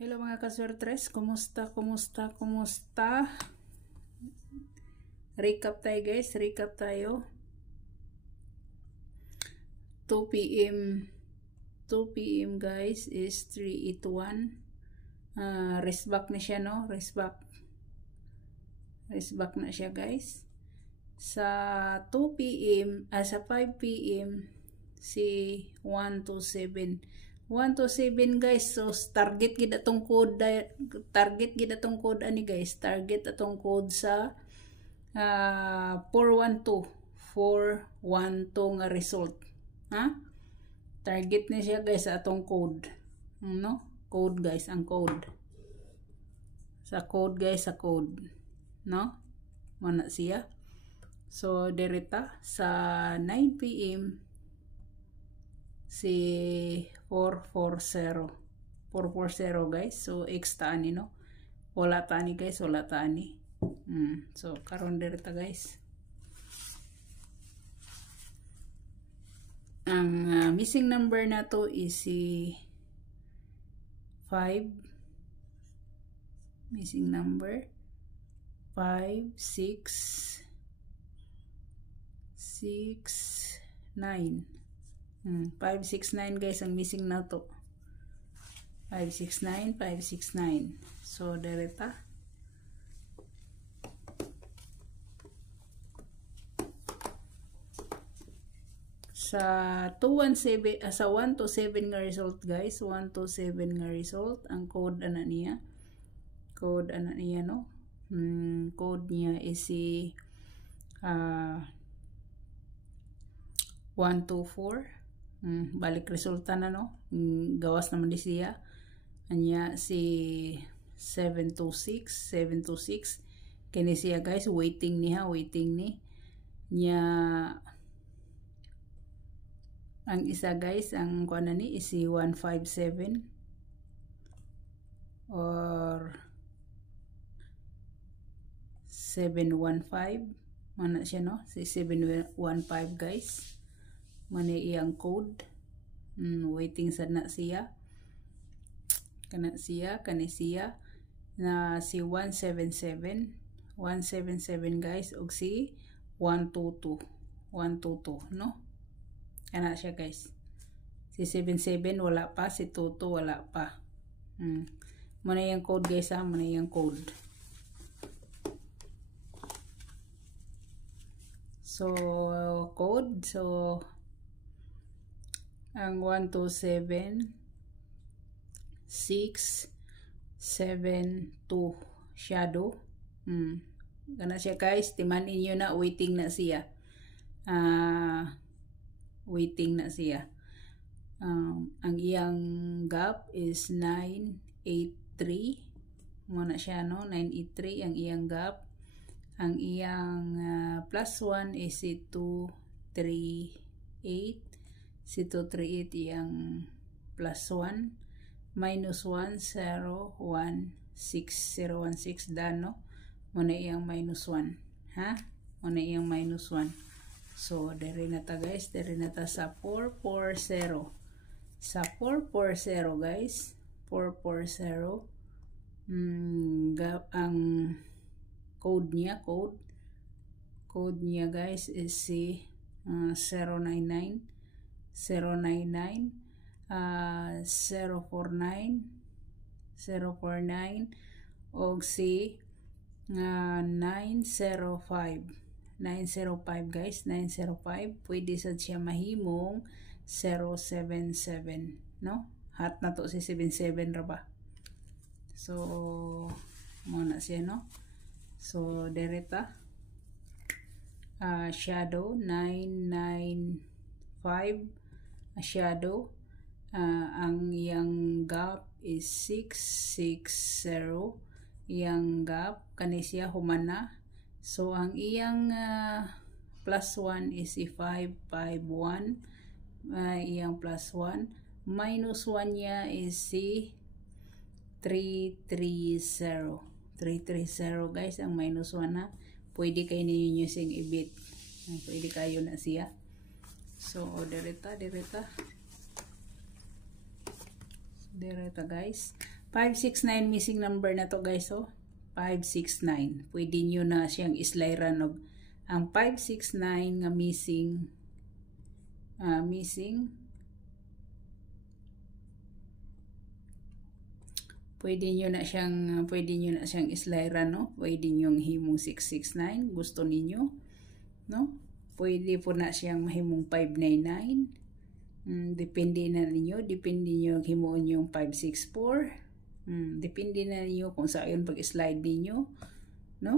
Hello mga kaswertres, kumusta? Recap tayo guys, recap tayo. 2 p.m. guys is 381. Rest back na siya, no? Rest back na siya guys. Sa 2 p.m. Sa 5 p.m. si 127 guys. So target gid atong code ani guys. Target atong code sa 412 nga result. Ha? Target ni siya guys sa atong code. No? Code guys, ang code. Sa code guys, sa code. No? Mana siya. So direta sa 9 p.m. si 440 guys. So X taani, no? Wala taani guys, wala taani. So karon direta guys. Ang missing number na to is si 5. Missing number 5 6 9. 569 guys ang missing na to. 569. So direta sa 217 sa 127 nga result guys. 127 nga result. Ang code ana niya. No? Code niya is si 124. Balik resulta na, no? Gawas naman di siya. Anya si 726 kini siya guys. Waiting ni nya. Ang isa guys, ang kuana ni is si 157 or 715. Mana siya, no? Si 715 guys. Mana iyang code. Waiting sad na siya. Kani siya na si 177 guys, og si 122, no? Kana siya guys. Si 77 wala pa, si 22 wala pa. Muna yung code guys, ha? Muna yung code. So code, so ang 127 672 shadow. Kana siya guys, timan inyo na waiting na siya. Ang iyang gap is 983. Muna siya, no? 983 ang iyang gap. Ang iyang plus 1 is si 238. Si 238 iyang plus 1. Minus 1, 0, 1, 6, 016 dan, no? Muna iyang minus 1. Ha? Muna iyang minus 1. So, dari na ta guys. Dari na ta sa 440. Sa 440 guys. 440. Ang code niya. Code niya guys is si 099. 049. 049. Og si 905. 905 guys, 905. Pwede sad siya mahimong 077, no? Hat na to si 77 ra ba? So muna siya, no? So direta shadow 995 shadow. Ang iyang gap is 660. Iyang gap kani siya humana. So ang iyang plus 1 is si 551. Iyang plus 1. Minus 1 niya is si 330. 330 guys ang minus 1, ha. Pwede kayo ninyo sing ibit. Pwede kayo na siya. So direta guys. 569 missing number na to guys, oh. 569. Pwede nyo na siyang islayran og ang 569 nga missing pwede nyo na siyang islayran, no? Pwede nyo himong 669 gusto ninyo, no? Pwede po na siyang mahimong 599. Depende na ninyo, depende nyo himuon yung 564. Depende na ninyo kung saan pag-slide ninyo, no?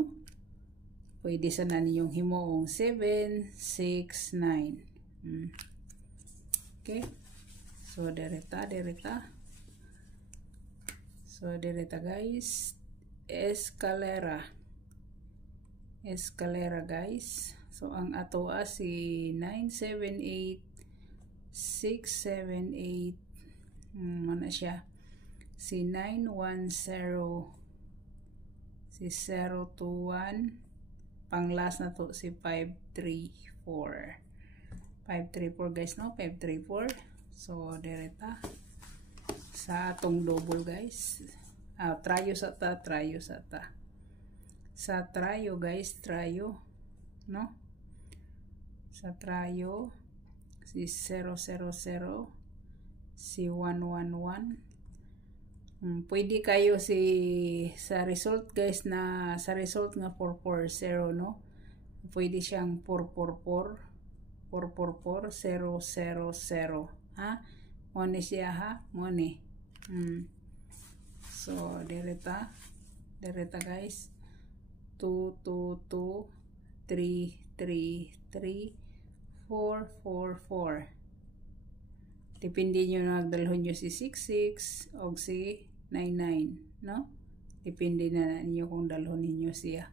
Pwede sana ninyong himuong 769. Okay? So direta. So direta guys. Escalera guys. So ang ato si 978 678 mana siya, si 910 si 021, pang last na to si 534 guys, no? 534. So direta sa atong double guys. Trayo sa ta sa trayo guys, no? Sa trayo si 000 si 111. Pwede kayo sa result guys, na sa result nga 440, no? Pwede siyang 444 000, ha? Mone siya, ha? Mone. So direta guys. 222 333 444. Depende nyo na nagdalhon nyo si 66 o si 99, no? Depende na ninyo kung dalhon ninyo siya.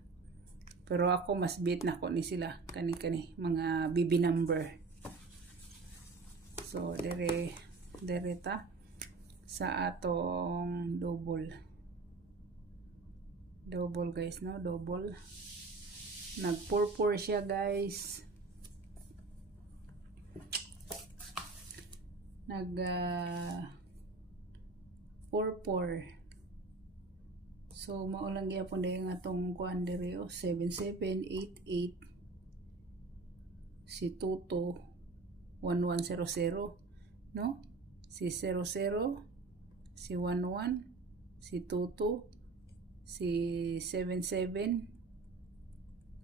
Pero ako mas bit na ko ni sila kani mga BB number. So direta sa atong double guys, no? Double nag 4-4 siya guys. Nag 4-4. So maulang gyapon dayon nga atong kuan diri, 7788 si 22 1100, no? Si 00 si 11 si 22 si 77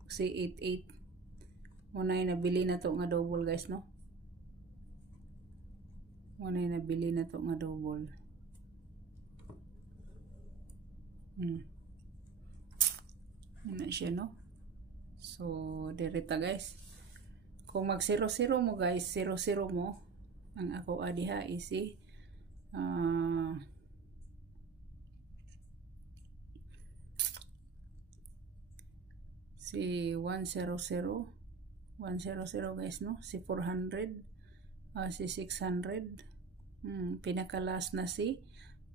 si 88. Muna yung nabili na to nga double guys, no? Muna yung nabili na to nga double. Ano siya, no? So direta guys. Kung mag 00 mo guys, 00 mo ang ako adiha isi si 100 guys, no? Si 400 si 600, pinakalas na si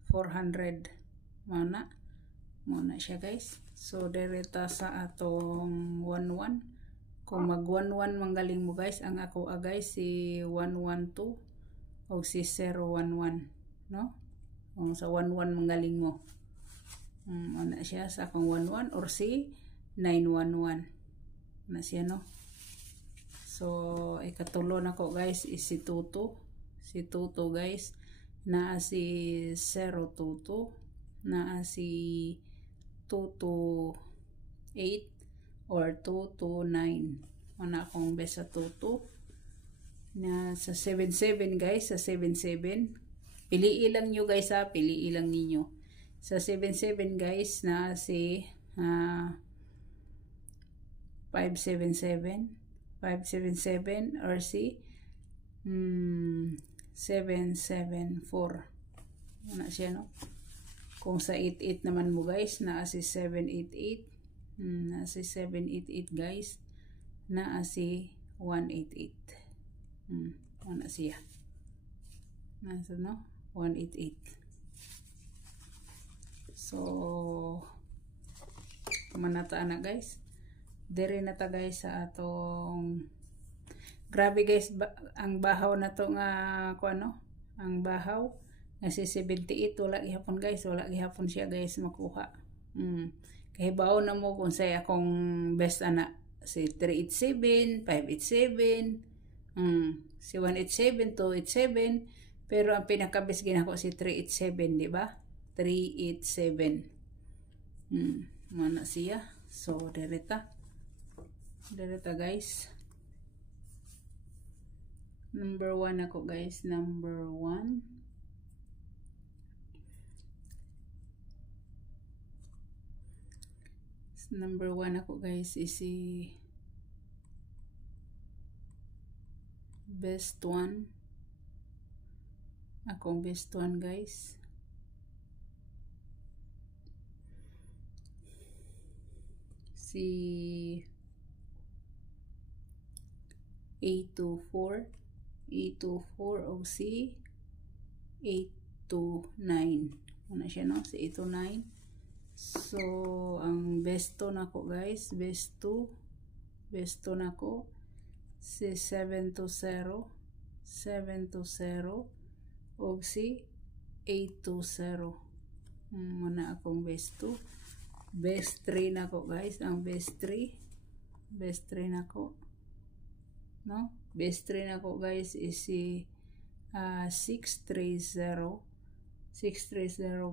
400. Muna siya guys. So direta sa atong 11. Kung mag 11 manggaling mo guys, ang ako guys si 112 o si 011, no? Kung sa 11 manggaling mo, muna siya sa akong 11 or si 911 na siya, no? So ikatulo na ko guys is si 22 guys, naa si 022, naa si 228 or 229. Muna akong best sa 22 na sa 77 guys. Sa 77 pili lang nyo guys, ha? Pili lang ninyo. Sa 77 guys na si 577 or si 774. Muna siya, no? Kung sa 88 naman mo guys, na si 788, na si 788 guys, na si 188. Muna siya. Nasa, no? 188. So manataan na guys. Dere na ta guys sa atong, grabe guys, ang bahaw na to nga kuano, ang bahaw Kasi 78 wala gihapon guys, wala gihapon siya guys makuha. Kahibaw na mo kung say akong best anak si 387, 587, si 187, 287, pero ang pinaka-best ginako si 387, di ba? 387. Mana siya. So, direta guys. Number 1 ako guys, number 1. Number 1 ako guys is si best 1. Akong best 1 guys. Si 824 o si 829. Ano siya no? Si 829. So, ang best 2 nako guys, best 2 nako si 720 o si 820. Muna akong best 2. Best 3 nako guys, ang best 3 nako. No? Best 3 nako guys is si 630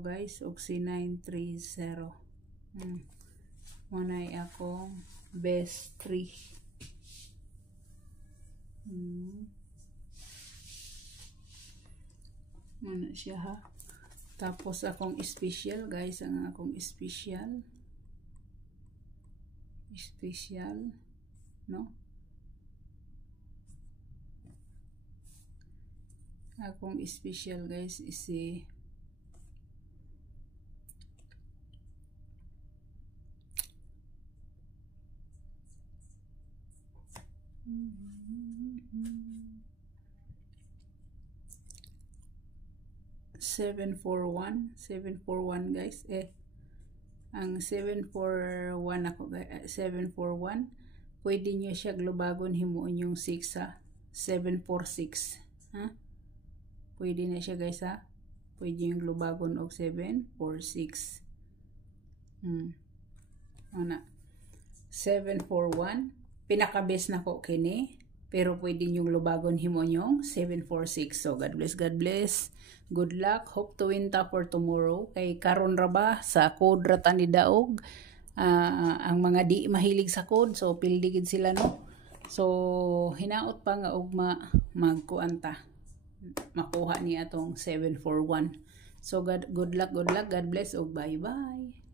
guys o si 930. Muna akong best 3. Muna siya ha. Tapos akong special guys, ang akong special, no? Akong special guys is si 741 guys. Ang 741 ako guys, 741 pwede nyo siya globagon himuon yung 6 ha. 746 ha. Pwede na siya guys ha. Pwede yung globagon og 746. Ana 741 pinaka-best na ko kini, pero pwede yung lubagon himon yung 746. So God bless. Good luck. Hope to win ta for tomorrow. Kay karon ra ba sa code ra ta ni daog. Ang mga di mahilig sa code, so pildigid sila no. So hinaot pa nga og magkuanta. Makuha ni atong 741. So good luck. God bless og bye-bye.